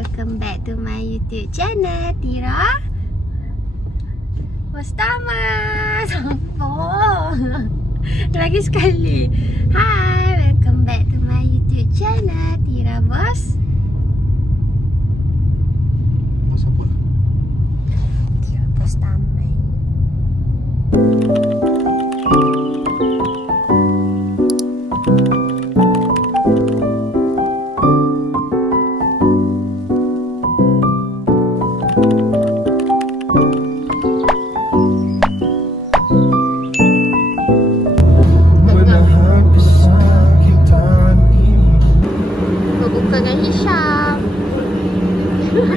welcome back to my YouTube channel Tira Wastama. Sombong. Lagi sekali. Hi, welcome back to my YouTube channel Tira Bos. Bos apa? Tira Bos Tamai.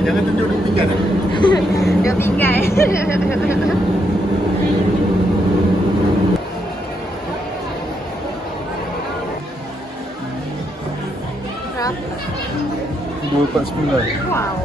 Jangan tunjuk dia pinggan lah. Dia pinggan. Berapa? 249. Wow.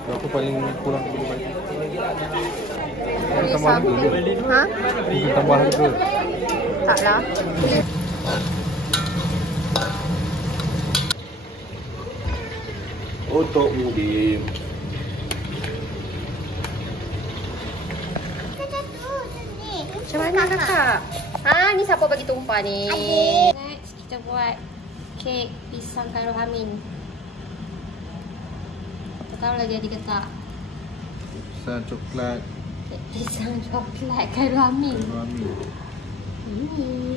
Berapa paling kurang dulu bagi? Ini Tambah sabu. harga ke? Ha? Mungkin tambah harga. Taklah. Untuk mudim. Macam mana kakak? Ha, ni siapa bagi tumpah ni? Next, kita buat kek pisang Khairul Amin. Tak tahulah jadi ke tak. Pisang coklat. Kek pisang coklat Khairul Amin. Amin. Ini.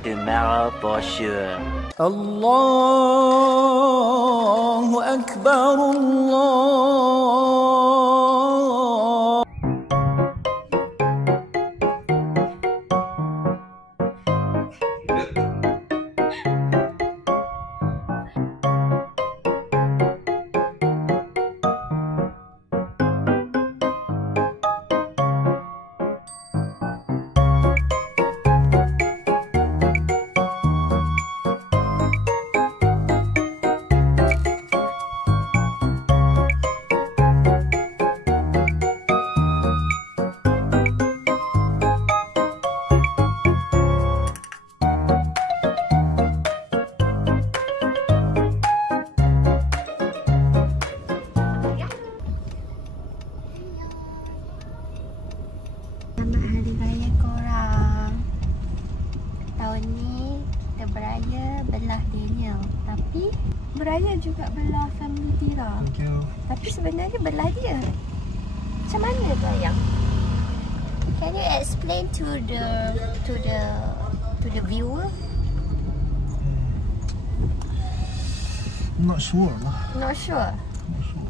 Tomorrow for sure. Allahu Akbar, Allah. Selamat Hari Raya korang. Tahun ni kita beraya belah Daniel, tapi beraya juga belah family Tira. Thank you. Tapi sebenarnya belah dia. Macam mana tu Ayang? Can you explain to the viewer? Not sure lah. Not sure.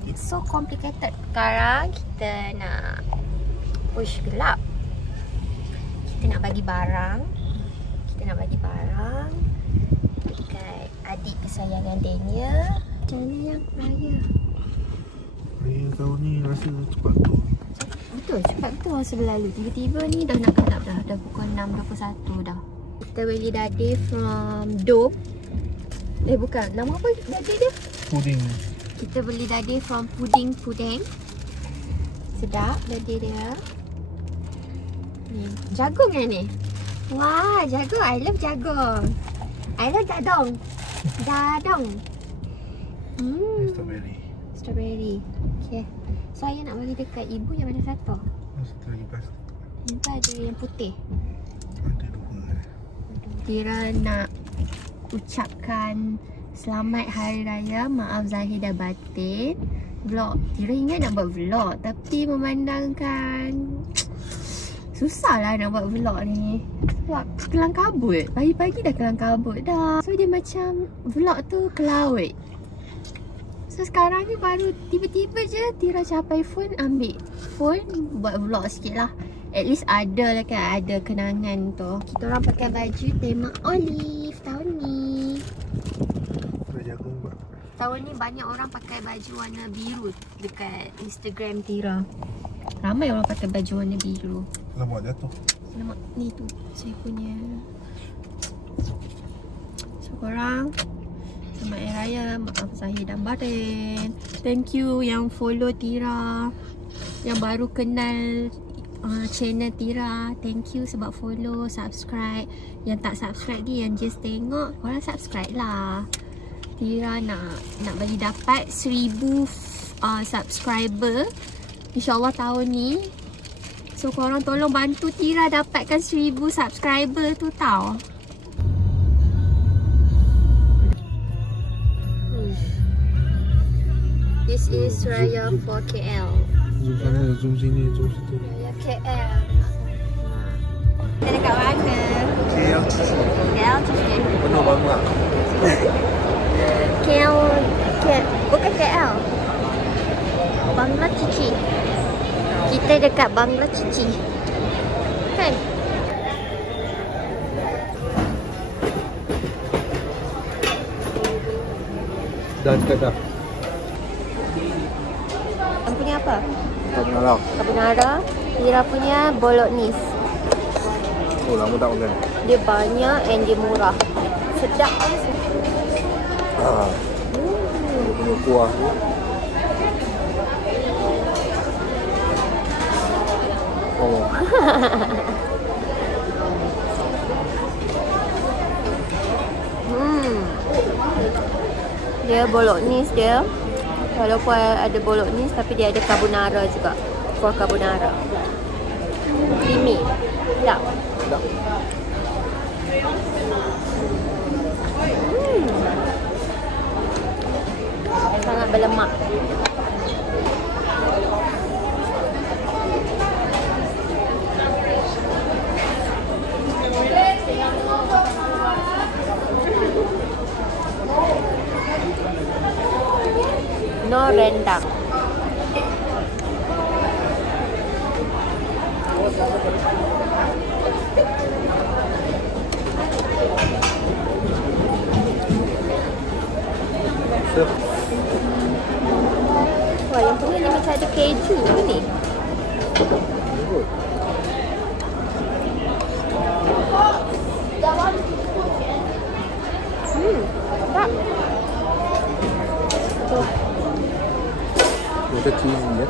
It's so complicated. Sekarang kita nak push gelap. Kita nak bagi barang. Dekat adik kesayangan Daniel. Macam mana yang raya? Raya tahun ni rasa cepat tu. Betul, cepat betul masa berlalu. Tiba-tiba ni dah nak gelap dah. Dah pukul 6.21 dah. Kita beli dade from Dome. Bukan. Nama apa dade dia? Puding. Kita beli dade from Puding. Sedap dade dia. Ni, jagung kan ni? Wah, jagung. I love jagung. I love dadong. Strawberry. Strawberry. Okay. So, ayah nak bagi dekat ibu yang mana satu? Satu lagi plastik. Yang tu ada yang putih. Ada dua. Tira nak ucapkan selamat Hari Raya. Maaf Zahir dan batin. Vlog. Tira ingat nak buat vlog, tapi memandangkan susah lah nak buat vlog ni. Sebab kelang kabut. Pagi-pagi dah kelang kabut dah. So dia macam vlog tu ke laut. So sekarang ni baru tiba-tiba je Tira capai phone, ambil phone, buat vlog sikit lah. At least ada lah kan, ada kenangan tu. Kita orang pakai baju tema Olive tahun ni. Jagung buat. Tahun ni banyak orang pakai baju warna biru dekat Instagram Tira. Ramai orang pakai baju warna biru. Alamak, jatuh. Alamak, ni tu saya punya. So korang, selamat Hari Raya. Maaf Zahir dan Batin. Thank you yang follow Tira, yang baru kenal channel Tira. Thank you sebab follow, subscribe. Yang tak subscribe lagi, yang just tengok, korang subscribe lah. Tira nak bagi dapat 1000 subscriber InsyaAllah tahun ni. So korang tolong bantu Tira dapatkan 1000 subscriber tu tau. This is Raya for KL. Zoom sana, zoom sini, zoom situ. Raya KL. Kita dekat mana? KL. KL Cici. Penuh banget. KL, bukan KL. Bangla Cici. Kita dekat Bangla Cici. Kan? Dah dekat dah. Yang punya apa? Carbonara. Carbonara. Tira punya bolognese. Oh, lama tak makan. Dia banyak and dia murah. Sedap. Punya kuah tu. Oh. Dia bolognese dia. Walaupun ada bolognese tapi dia ada carbonara juga. Kuah carbonara. Creamy. Sedap. Sedap. Sangat berlemak. No rendang. Wah, yang punya ni macam ada keju ni. Sedap. Tuh. Macam cheesy ya.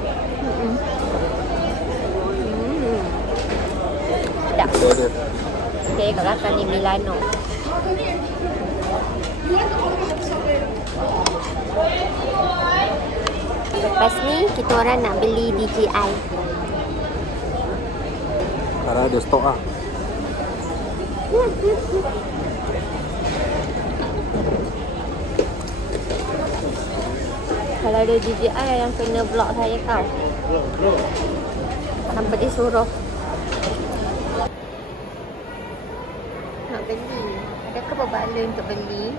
Sedap. Kita ada. Okay, kat belakang ni Milano. Lepas ni, kita orang nak beli DJI. Kalau ada stok lah. Kalau ada DJI yang kena vlog saya tau. Tanpa disuruh. Nak beli. Adakah berbala untuk beli?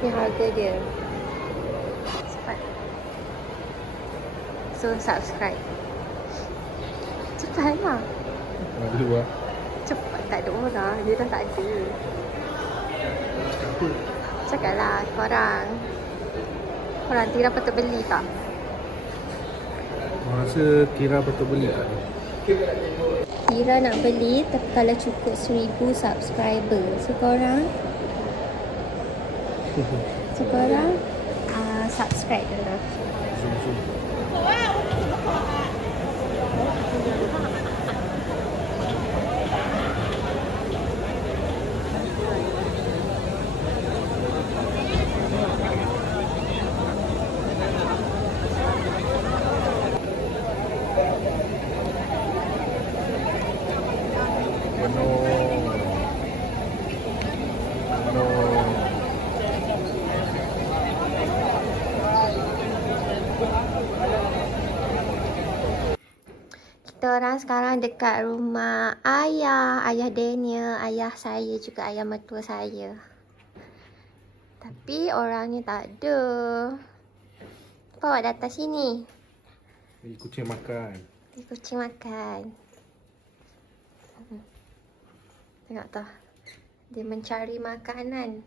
Ni harga dia. Cepat. So subscribe. Cepatlah. Ada lah. Cepat, tak ada orang. Dia dah tak ada. Cakaplah korang. Korang Tira patut beli tak? Rasa Tira betul beli tak? Tira nak beli tapi kalau cukup 1000 subscriber. So korang subscribe dulu. Zoom. Kita orang sekarang dekat rumah ayah Daniel, ayah saya juga, ayah mertua saya. Tapi orangnya tak ada. Apa awak datang sini? Bagi kucing makan. Bagi kucing makan. Tengok tu. Dia mencari makanan.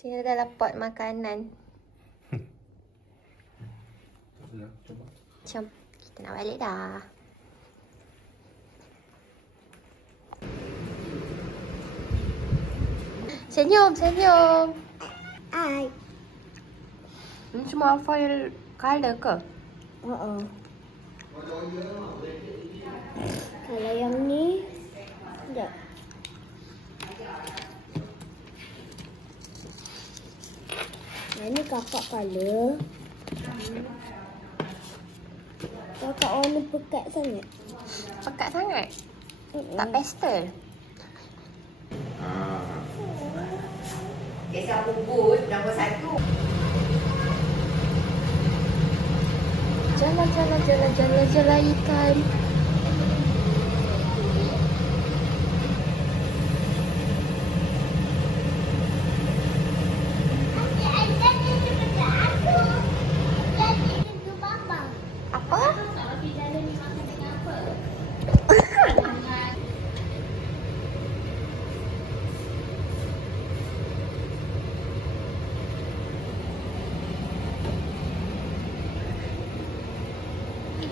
Sini adalah pot makanan. Jom, kita nak balik dah. Senyum, senyum. Hai. Ini semua foil color ke? Kalau yang ni, sekejap. Yang ni kakak color. Kakak warna pekat sangat. Pekat sangat? Tak pastel? Kisah bubut nombor 1. Jalan ikan. Apa?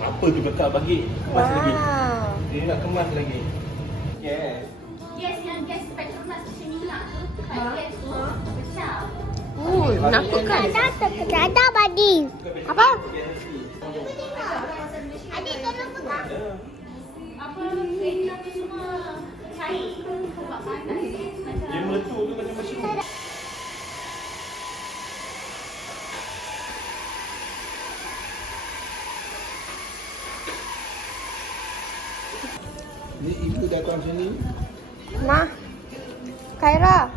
Apa tu kakak bagi? Kemas lagi. Dia nak kemas lagi. Yes. Gas yang gas Petronas macam ni lah tu. Gas tu pecah. Menakutkan. Ada badi. Apa? Adik tolong pegang. Apa kereta tu semua cair. Sebab panas. Dia meletup tu macam mesin. Ni ibu datang sini. Nah, Khaira.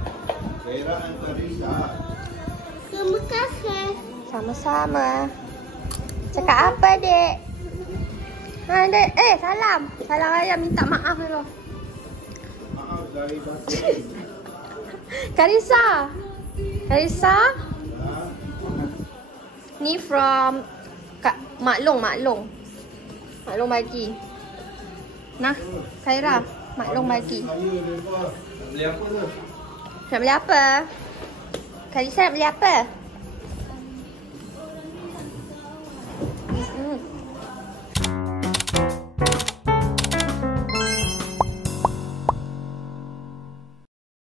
Khaira hantar Risa. Terima kasih. Sama-sama. Cakap apa, dek? Ha, dek. Salam. Salam ayah minta maaf dulu. Maaf dari batin. Karisa. Karisa. Ni from Maklong bagi. Nah, Khaira, Maklong bagi. Saya lepas. Beli apa tu? Nak beli apa? Karisa nak beli apa?